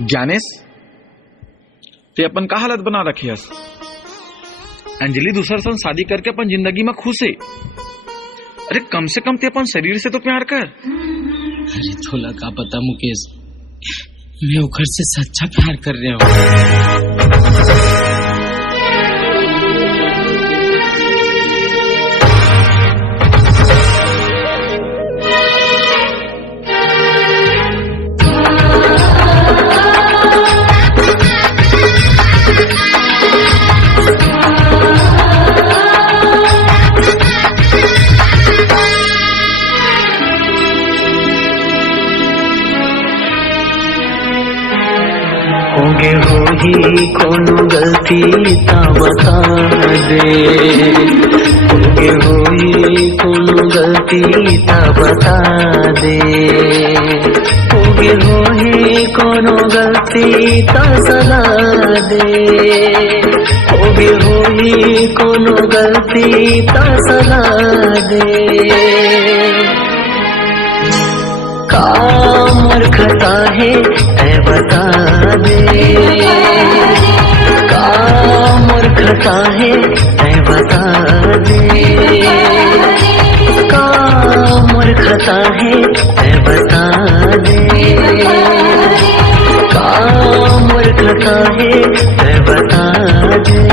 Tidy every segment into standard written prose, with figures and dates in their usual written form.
ज्ञानेश, ते अपन का हालत बना रखी हस। अंजलि दूसरा संग शादी करके अपन जिंदगी में खुश है। अरे कम से कम ते अपन शरीर से तो प्यार कर। अरे थोड़ा का पता मुकेश, मैं उखर से सच्चा प्यार कर रहा हूँ। होगे हो ही कोनो गलती ता बता दे। होगे हो ही कोनो गलती ता बता दे। होगे हो ही कोनो गलती ता सला दे। होगे हो ही कोनो गलती ता सला दे। का मूर्खता है ऐ बता दे। का मूर्खता है ऐ बता दे। का मूर्खता है ऐ बता दे। का मूर्खता है ऐ बता दे।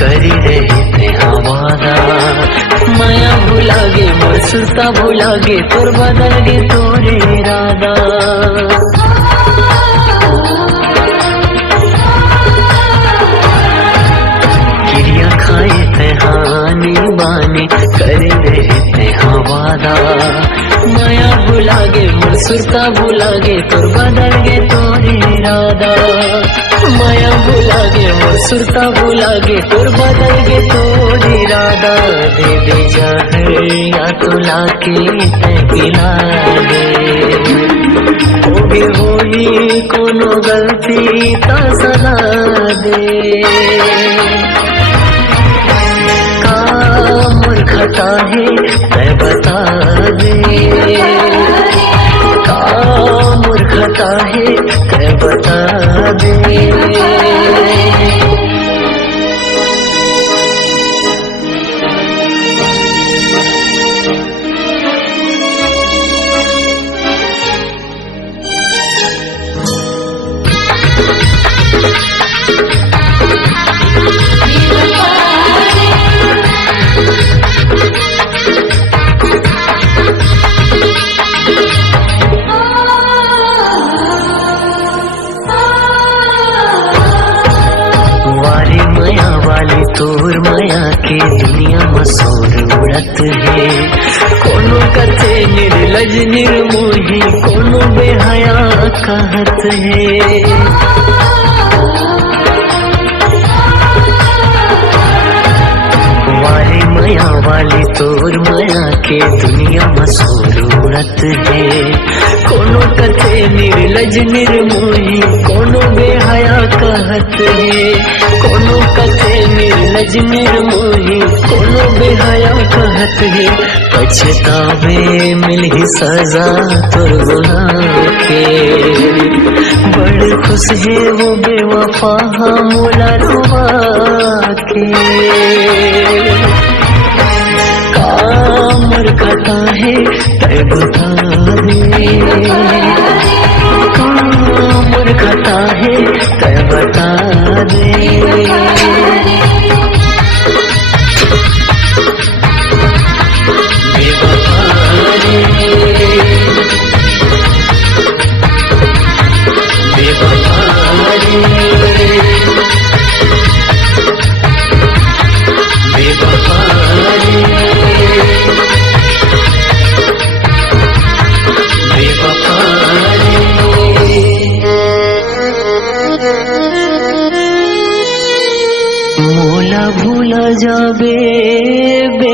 करी रहते हमारा माया भुलागे मरसुरता भुलागे तोर बदल गे तोरे इरादा। क्रिया खाए थे हानि बानी करे रहते हमारा माया भुलागे मरसुरता भुलागे तोर बदल गे तोरे इरादा। माया भुलागे मरसुरता भुलागे तोर बदल गे तोर इरादा। दे दे जहर या तो लाके तै पिला दे। होगे होई कोनो गलती ता सला दे। का मूर्खता है तै बता दे। का मूर्खता है तै बता दे। तोर माया के दुनिया मसूर उड़त है। कोनो कथे निर्लज निर्मोही कोनो बेहया कहत है। वाली माया वाली तोर माया के दुनिया मसूर उड़त है। कोनो कथे निर्लज निर्मोही कोनो बेहया कहत है। कोनो कथे निर्लज निर्मोही कोनो बेहया कहत है। पछतावे मिली सजा तोर गुनाह के। बड़ खुश है वो बेवफा मोला रुआ के। का मूर्खता है तै बता दे। का मूर्खता है तै बता दे। भूला जाबे बे